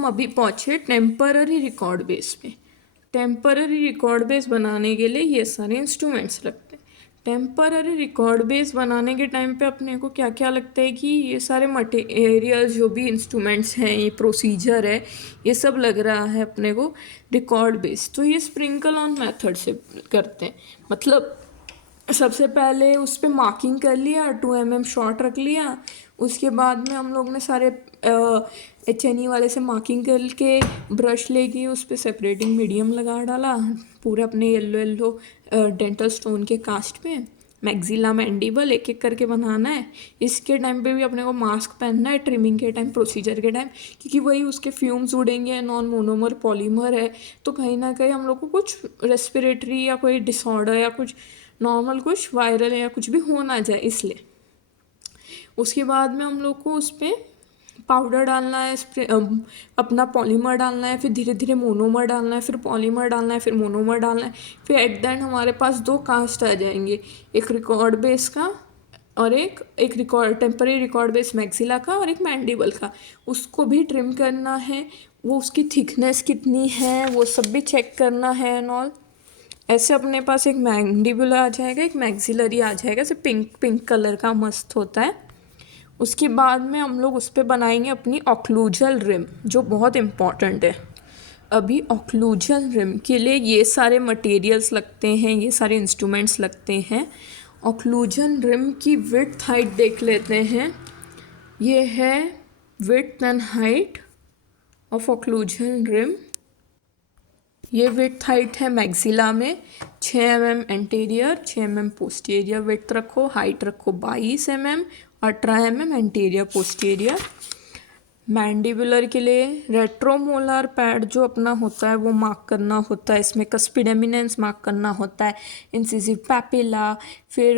हम अभी पहुँचे टेम्पररी रिकॉर्ड बेस पे। टेम्पररी रिकॉर्ड बेस बनाने के लिए ये सारे इंस्ट्रूमेंट्स लगते हैं। टेम्पररी रिकॉर्ड बेस बनाने के टाइम पे अपने को क्या क्या लगता है कि ये सारे मटेरियल जो भी इंस्ट्रूमेंट्स हैं, ये प्रोसीजर है, ये सब लग रहा है अपने को रिकॉर्ड बेस। तो ये स्प्रिंकल ऑन मेथड से करते हैं। मतलब सबसे पहले उस पर मार्किंग कर लिया, 2 mm शॉर्ट रख लिया। उसके बाद में हम लोग ने सारे HNE वाले से मार्किंग करके ब्रश लेके उस पर सेपरेटिंग मीडियम लगा डाला पूरे अपने येलो येलो डेंटल स्टोन के कास्ट पे। मैक्सिला मैंडिबल एक एक करके बनाना है। इसके टाइम पे भी अपने को मास्क पहनना है ट्रिमिंग के टाइम, प्रोसीजर के टाइम, क्योंकि वही उसके फ्यूम्स उड़ेंगे, नॉन मोनोमर पॉलीमर है, तो कहीं ना कहीं हम लोग को कुछ रेस्पिरेटरी या कोई डिसऑर्डर या कुछ नॉर्मल कुछ वायरल या कुछ भी हो ना जाए, इसलिए। उसके बाद में हम लोग को उस पर पाउडर डालना है, अपना पॉलीमर डालना है, फिर धीरे धीरे मोनोमर डालना है, फिर पॉलीमर डालना है, फिर मोनोमर डालना है। फिर एट द एंड हमारे पास 2 कास्ट आ जाएंगे, एक रिकॉर्ड बेस का और एक record temporary record base maxilla का और एक मैंडिबल का। उसको भी ट्रिम करना है, वो उसकी थिकनेस कितनी है वो सब भी चेक करना है एंड ऑल। ऐसे अपने पास एक मैंडिबुलर आ जाएगा, एक मैक्सिलरी आ जाएगा, ऐसे पिंक पिंक कलर का मस्त होता है। उसके बाद में हम लोग उस पर बनाएंगे अपनी ऑक्लूजल रिम, जो बहुत इम्पॉर्टेंट है। अभी ऑक्लूजल रिम के लिए ये सारे मटेरियल्स लगते हैं, ये सारे इंस्ट्रूमेंट्स लगते हैं। ऑक्लूजन रिम की विड्थ हाइट देख लेते हैं। ये है width and height of occlusion rim. ये विड्थ हाइट है मैक्सिला में 6 mm anterior, 6 mm posterior width रखो, हाइट रखो 22 mm, 18 mm anterior posterior. Mandibular के लिए रेट्रोमोलर पैड जो अपना होता है वो मार्क करना होता है, इसमें कस्पिड एमिनेंस मार्क करना होता है, इंसिसिव पैपिला, फिर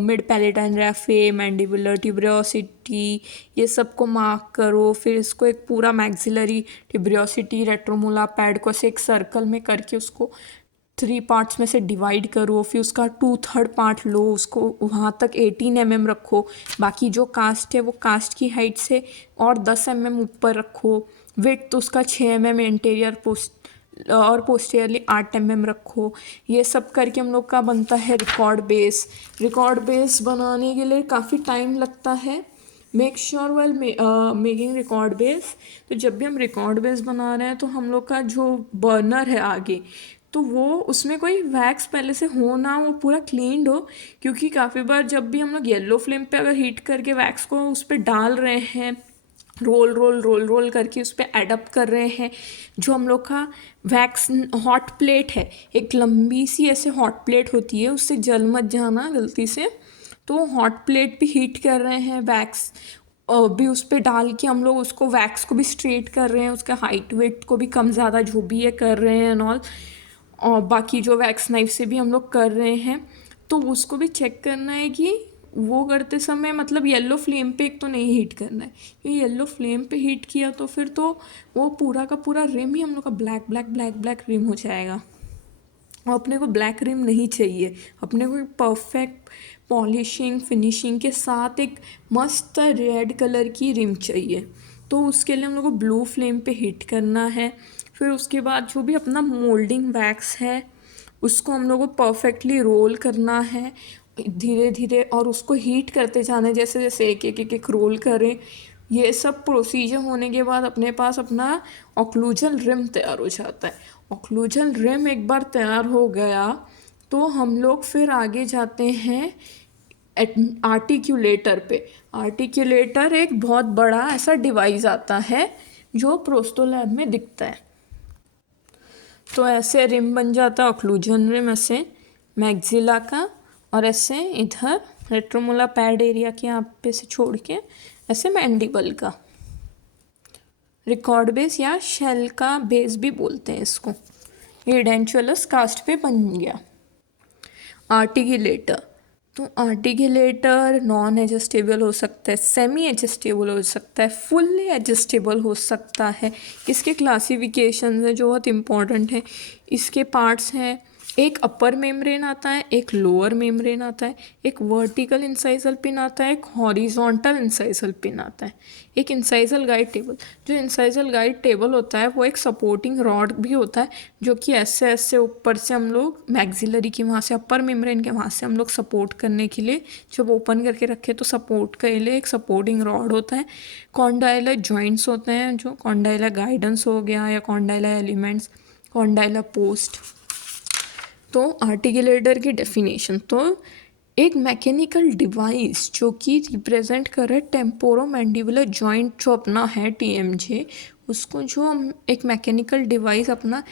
मिड पैलेटाइन रैफे, मैंडिबुलर ट्यूबरोसिटी, ये सब को मार्क करो। फिर इसको एक पूरा मैक्सिलरी ट्यूबरोसिटी रेट्रोमोलर पैड को ऐसे एक सर्कल में करके उसको 3 पार्ट्स में से डिवाइड करो, फिर उसका 2/3 पार्ट लो, उसको वहाँ तक 18 mm रखो। बाकी जो कास्ट है वो कास्ट की हाइट से और 10 mm ऊपर रखो। विड्थ तो उसका 6 mm इंटीरियर और पोस्टीरियरली 8 mm रखो। ये सब करके हम लोग का बनता है रिकॉर्ड बेस। रिकॉर्ड बेस बनाने के लिए काफ़ी टाइम लगता है। Make sure well making record base, तो जब भी हम रिकॉर्ड बेस बना रहे हैं तो हम लोग का जो बर्नर है आगे, तो वो उसमें कोई वैक्स पहले से हो ना, वो पूरा क्लीन्ड हो। क्योंकि काफ़ी बार जब भी हम लोग येलो फ्लेम पे अगर हीट करके वैक्स को उस पर डाल रहे हैं, रोल रोल रोल रोल करके उस पर एडअप कर रहे हैं, जो हम लोग का वैक्स हॉट प्लेट है, एक लंबी सी ऐसे हॉट प्लेट होती है, उससे जल मत जाना गलती से। तो हॉट प्लेट भी हीट कर रहे हैं, वैक्स भी उस पर डाल के हम लोग उसको वैक्स को भी स्ट्रेट कर रहे हैं, उसका हाइट वेट को भी कम ज़्यादा जो भी है कर रहे हैं एंड ऑल। और बाकी जो वैक्स नाइफ से भी हम लोग कर रहे हैं, तो उसको भी चेक करना है कि वो करते समय मतलब येलो फ्लेम पे एक तो नहीं हीट करना है, क्योंकि येलो फ्लेम पे हीट किया तो फिर तो वो पूरा का पूरा रिम ही हम लोग का black black black black rim हो जाएगा। और अपने को ब्लैक रिम नहीं चाहिए, अपने को परफेक्ट पॉलिशिंग फिनिशिंग के साथ एक मस्त रेड कलर की रिम चाहिए। तो उसके लिए हम लोग को ब्लू फ्लेम पे हीट करना है। फिर उसके बाद जो भी अपना मोल्डिंग वैक्स है उसको हम लोग को परफेक्टली रोल करना है धीरे धीरे, और उसको हीट करते जाना है, जैसे जैसे एक एक एक एक रोल करें। ये सब प्रोसीजर होने के बाद अपने पास अपना ऑक्लूजल रिम तैयार हो जाता है। ऑक्लूजल रिम एक बार तैयार हो गया तो हम लोग फिर आगे जाते हैं आर्टिक्यूलेटर पे। आर्टिक्यूलेटर एक बहुत बड़ा ऐसा डिवाइस आता है जो प्रोस्टो लैब में दिखता है। तो ऐसे रिम बन जाता है ऑक्लूजन रिम, ऐसे मैक्सिला का, और ऐसे इधर रेट्रोमोलर पैड एरिया के यहाँ पे से छोड़ के ऐसे मैंडिबल का। रिकॉर्ड बेस या शेल का बेस भी बोलते हैं इसको। ये डेंचुलस कास्ट पे बन गया। आर्टिकुलेटर, तो आर्टिकुलेटर नॉन एडजस्टेबल हो सकता है, सेमी एडजस्टेबल हो सकता है, फुल्ली एडजस्टेबल हो सकता है। इसके क्लासिफिकेशन हैं जो बहुत इम्पॉर्टेंट हैं। इसके पार्ट्स हैं एक अपर मेम्ब्रेन आता है, एक लोअर मेम्ब्रेन आता है, एक वर्टिकल इंसाइजल पिन आता है, एक हॉरिजॉन्टल इंसाइजल पिन आता है, एक इंसाइजल गाइड टेबल। जो इंसाइजल गाइड टेबल होता है वो एक सपोर्टिंग रॉड भी होता है, जो कि ऐसे ऐसे ऊपर से हम लोग मैक्सिलरी की वहाँ से अपर मेम्ब्रेन के वहाँ से हम लोग सपोर्ट करने के लिए जब ओपन करके रखे तो सपोर्ट के लिए एक सपोर्टिंग रॉड होता है। कॉन्डाइलर जॉइंट्स होते हैं, जो कॉन्डाइलर गाइडेंस हो गया या कॉन्डाइलर एलिमेंट्स, कॉन्डाइलर पोस्ट। तो आर्टिकुलेटर की डेफिनेशन, तो एक मैकेनिकल डिवाइस जो कि रिप्रेजेंट कर रहा है टेम्पोरोमैंडिबुलर जॉइंट जो अपना है टीएमजे, उसको जो हम एक मैकेनिकल डिवाइस अपना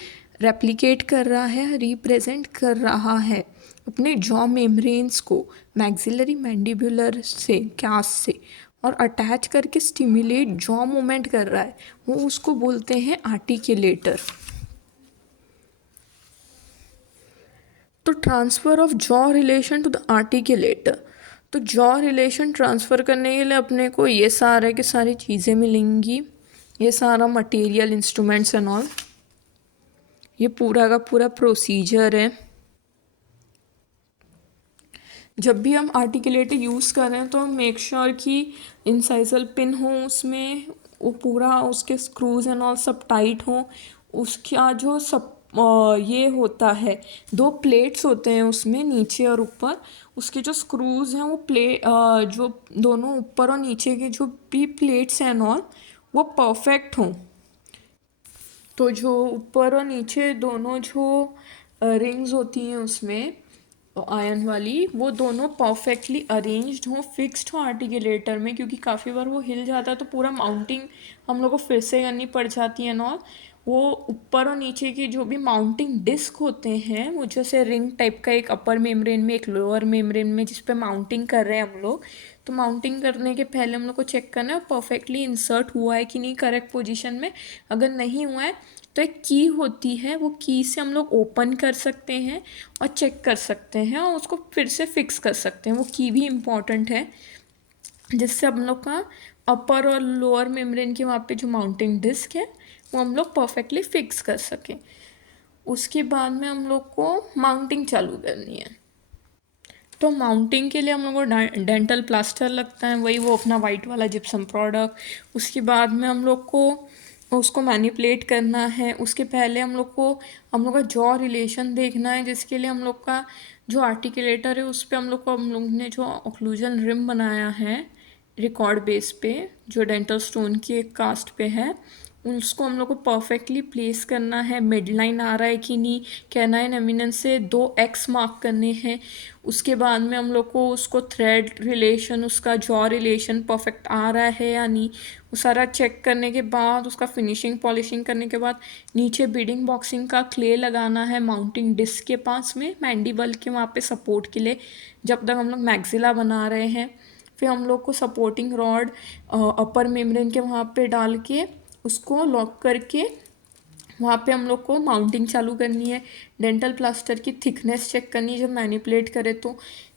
रेप्लिकेट कर रहा है, रिप्रेजेंट कर रहा है अपने जॉ मेम्ब्रेन्स को मैक्सिलरी मैंडिबुलर से कैस से और अटैच करके स्टिमुलेट जॉ मूवमेंट कर रहा है, वो उसको बोलते हैं आर्टिकुलेटर। तो transfer of jaw relation to the articulator, तो जॉ रिलेशन ट्रांसफ़र करने के लिए अपने को ये सारे की सारी चीज़ें मिलेंगी, ये सारा मटेरियल, इंस्ट्रूमेंट्स एंड ऑल, ये पूरा का पूरा प्रोसीजर है। जब भी हम आर्टिकुलेटर यूज़ करें तो मेक श्योर कि इंसाइजल पिन हो उसमें, वो पूरा उसके स्क्रूज एंड ऑल सब टाइट हो। उसका जो सब ये होता है, दो प्लेट्स होते हैं उसमें, नीचे और ऊपर, उसके जो स्क्रूज हैं वो जो दोनों ऊपर और नीचे के जो भी प्लेट्स हैं एंड ऑल वो परफेक्ट हों। तो जो ऊपर और नीचे दोनों जो रिंग्स होती हैं उसमें आयन वाली, वो दोनों परफेक्टली अरेंज्ड हों, फिक्स्ड हों आर्टिकुलेटर में, क्योंकि काफ़ी बार वो हिल जाता है तो पूरा माउंटिंग हम लोग को फिर से करनी पड़ जाती है ना। वो ऊपर और नीचे की जो भी माउंटिंग डिस्क होते हैं, वो जैसे रिंग टाइप का, एक अपर मेम्ब्रेन में एक लोअर मेम्ब्रेन में, जिस पे माउंटिंग कर रहे हैं हम लोग। तो माउंटिंग करने के पहले हम लोग को चेक करना है परफेक्टली इंसर्ट हुआ है कि नहीं करेक्ट पोजीशन में। अगर नहीं हुआ है तो एक की होती है, वो की से हम लोग ओपन कर सकते हैं और चेक कर सकते हैं और उसको फिर से फिक्स कर सकते हैं। वो की भी इम्पॉर्टेंट है, जिससे हम लोग का अपर और लोअर मेम्ब्रेन के वहाँ पे जो माउंटिंग डिस्क है वो हम लोग परफेक्टली फिक्स कर सकें। उसके बाद में हम लोग को माउंटिंग चालू करनी है। तो माउंटिंग के लिए हम लोग को डेंटल प्लास्टर लगता है, वही वो अपना वाइट वाला जिप्सम प्रोडक्ट। उसके बाद में हम लोग को उसको मैनिपुलेट करना है। उसके पहले हम लोग का जॉ रिलेशन देखना है, जिसके लिए हम लोग का जो आर्टिकुलेटर है उस पर हम लोग ने जो ऑक्लूजन रिम बनाया है रिकॉर्ड बेस पे, जो डेंटल स्टोन की एक कास्ट पे है, उसको हम लोग को परफेक्टली प्लेस करना है। मिड लाइन आ रहा है कि नहीं, कैनाइन एमिनेंस से 2 एक्स मार्क करने हैं। उसके बाद में हम लोग को उसको थ्रेड रिलेशन, उसका जॉ रिलेशन परफेक्ट आ रहा है या नहीं, वो सारा चेक करने के बाद उसका फिनिशिंग पॉलिशिंग करने के बाद नीचे बीडिंग बॉक्सिंग का क्ले लगाना है माउंटिंग डिस्क के पास में, मैंडिबल के वहाँ पे सपोर्ट के लिए, जब तक हम लोग मैक्सिला बना रहे हैं। फिर हम लोग को सपोर्टिंग रॉड अपर मेम्ब्रेन के वहाँ पे डाल के उसको लॉक करके वहाँ पे हम लोग को माउंटिंग चालू करनी है। डेंटल प्लास्टर की थिकनेस चेक करनी है, जब मैनिपुलेट करें तो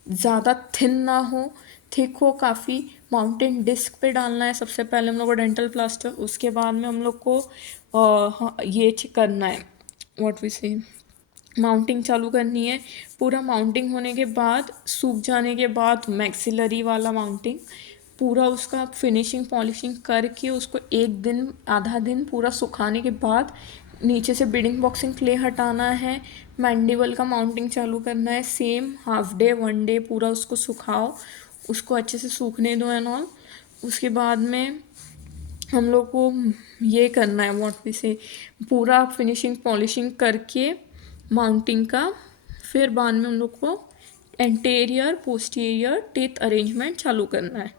ज़्यादा थिन ना हो, थिक हो काफ़ी। माउंटिंग डिस्क पे डालना है सबसे पहले हम लोग को डेंटल प्लास्टर। उसके बाद में हम लोग को ये करना है, व्हाट वी से, माउंटिंग चालू करनी है। पूरा माउंटिंग होने के बाद, सूख जाने के बाद मैक्सिलरी वाला माउंटिंग पूरा उसका फिनिशिंग पॉलिशिंग करके उसको एक दिन आधा दिन पूरा सुखाने के बाद नीचे से बीडिंग बॉक्सिंग क्ले हटाना है, मैंडिबल का माउंटिंग चालू करना है। सेम हाफ डे 1 डे पूरा उसको सुखाओ, उसको अच्छे से सूखने दो एंड ऑल। उसके बाद में हम लोग को ये करना है, व्हाट वी से, पूरा फिनिशिंग पॉलिशिंग करके माउंटिंग का, फिर बाद में हम लोग को एंटेरियर पोस्टीरियर टीथ अरेंजमेंट चालू करना है।